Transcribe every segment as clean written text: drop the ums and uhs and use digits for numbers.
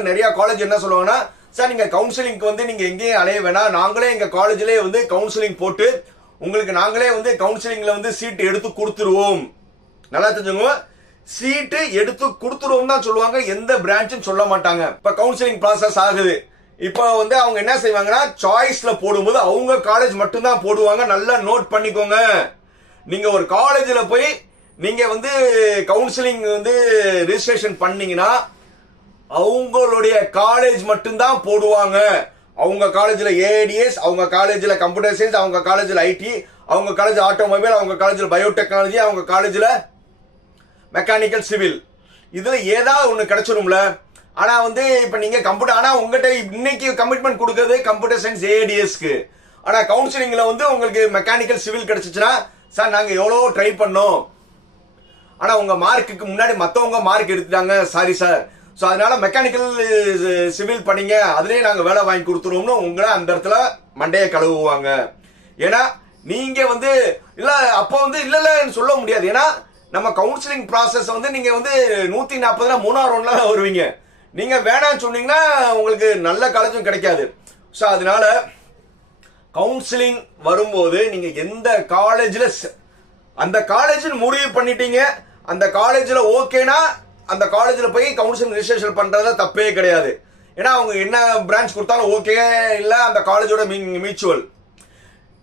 சொல்லுவாங்க, நிறைய காலேஜ் என்ன சொல்லுவாங்கன்னா, சார் நீங்க கவுன்சிலிங்க்கு வந்து நீங்க எங்கேயும் அலைய வேணாம், நாங்களே எங்க காலேஜ்லயே வந்து கவுன்சிலிங் போட்டு உங்களுக்கு நாங்களே வந்து கவுன்சிலிங்ல வந்து சீட் எடுத்து கொடுத்துருவோம். நல்லா தெரிஞ்சுங்க, சீட்டு எடுத்து கொடுத்துருவோம் தான் சொல்லுவாங்க, எந்த பிரான்ச்சும் சொல்ல மாட்டாங்க. இப்ப கவுன்சிலிங் ப்ராசஸ் ஆகுது, இப்போ வந்து அவங்க என்ன செய்வாங்கன்னா சாய்ஸ்ல போடும்போது அவங்க காலேஜ் மட்டும் தான் போடுவாங்க. நல்லா நோட் பண்ணிக்கோங்க. நீங்க ஒரு காலேஜ்ல போய் நீங்க வந்து கவுன்சிலிங் வந்து ரெஜிஸ்ட்ரேஷன் பண்ணீங்கன்னா அவங்களுடைய காலேஜ் மட்டும் தான் போடுவாங்க. அவங்க காலேஜ்ல ஏடிஎஸ், அவங்க காலேஜ்ல கம்ப்யூட்டர் சயின்ஸ், அவங்க காலேஜ்ல ஐடி, அவங்க காலேஜ் ஆட்டோமொபைல், அவங்க காலேஜ்ல பயோடெக்னாலஜி, அவங்க காலேஜ்ல மெக்கானிக்கல் சிவில், இதுல ஏதாவது ஒண்ணு கிடைச்சிரும்ல. ஆனா வந்து இப்ப நீங்க கம்ப்யூட்டர், ஆனா உங்ககிட்ட இன்னைக்கு கமிட்மெண்ட் கொடுக்கிறது கம்ப்யூட்டர் சயின்ஸ் ஏடிஎஸ்க்கு. ஆனா கவுன்சிலிங்ல வந்து உங்களுக்கு மெக்கானிக்கல் சிவில் கிடைச்சிச்சுன்னா, சார் நாங்க எவ்வளோ ட்ரை பண்ணோம், ஆனா உங்க மார்க்குக்கு முன்னாடி மத்தவங்க மார்க் எடுத்துட்டாங்க, சாரி சார், ஸோ அதனால மெக்கானிக்கல் சிவில் பண்ணீங்க, அதுலயே நாங்க வேலை வாங்கி கொடுத்துருவோம்னு உங்களை அந்த இடத்துல மண்டையை கழுவுவாங்க. ஏன்னா நீங்க வந்து இல்ல அப்போ வந்து இல்லன்னு சொல்ல முடியாது. ஏன்னா நம்ம கவுன்சிலிங் ப்ராசஸ் வந்து நீங்க வந்து 140 3ஆவது ரவுண்ட்ல வருவீங்க. நீங்க வேணாம்னு சொன்னீங்கன்னா உங்களுக்கு நல்ல காலேஜும் கிடைக்காது. ஸோ அதனால கவுன்சிலிங் வரும்போது நீங்க எந்த காலேஜ்ல அந்த காலேஜ் முடிவு பண்ணிட்டீங்க, அந்த காலேஜ்ல ஓகேனா அந்த காலேஜ்ல போய் கவுன்சிலிங் ரெஜிஸ்ட்ரேஷன் பண்றதுல தப்பே கிடையாது. ஏன்னா அவங்க என்ன பிரான்ச் கொடுத்தாலும் ஓகே, இல்ல அந்த காலேஜோட மியூச்சுவல்.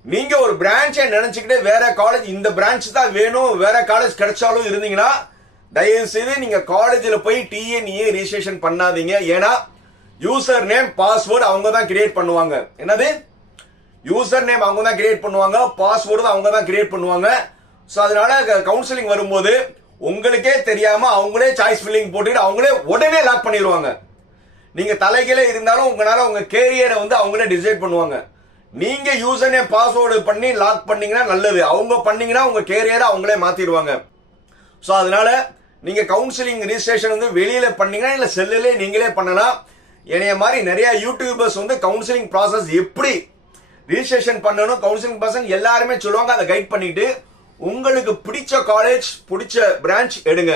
நீங்க ஒரு பிரான்ச்சை நினைச்சுக்கிட்டு வேற காலேஜ் இந்த பிரான்ச் தான் வேணும், வேற காலேஜ் கிடைச்சாலும் இருந்தீங்கன்னா தயவு செய்து நீங்க காலேஜ்ல போய் டிஎன்ஏ ரெஜிஸ்ட்ரேஷன் பண்ணாதீங்க. ஏன்னா யூசர் நேம் பாஸ்வேர்டு அவங்க தான் கிரியேட் பண்ணுவாங்க. என்னது, யூசர் நேம் அவங்க தான் கிரியேட் பண்ணுவாங்க, பாஸ்வேர்டு அவங்க தான் கிரியேட் பண்ணுவாங்க. ஸோ அதனால கவுன்சிலிங் வரும்போது உங்களுக்கே தெரியாம அவங்களே சாய்ஸ் ஃபில்லிங் போட்டுட்டு அவங்களே உடனே லாக் பண்ணிடுவாங்க. நீங்க தலைகீழ இருந்தாலும் உங்களால உங்க கேரியரை வந்து அவங்களே டிசைட் பண்ணுவாங்க. நீங்க யூசர் நேம் பாஸ்வேர்டு பண்ணி லாக் பண்ணீங்கன்னா நல்லது, அவங்க பண்ணீங்கன்னா உங்க கேரியரை அவங்களே மாத்திடுவாங்க. ஸோ அதனால நீங்க கவுன்சிலிங் ரெஜிஸ்ட்ரேஷன் வந்து வெளியில பண்ணீங்கன்னா இல்ல செல்லுல நீங்களே பண்ணலாம். என்னைய மாதிரி நிறைய யூடியூபர்ஸ் வந்து கவுன்சிலிங் ப்ராசஸ் எப்படி ரெஜிஸ்ட்ரேஷன் பண்ணணும், கவுன்சிலிங் பர்சன் எல்லாருமே சொல்லுவாங்க. அதை கைட் பண்ணிட்டு உங்களுக்கு பிடிச்ச காலேஜ் பிடிச்ச பிரான்ச் எடுங்க.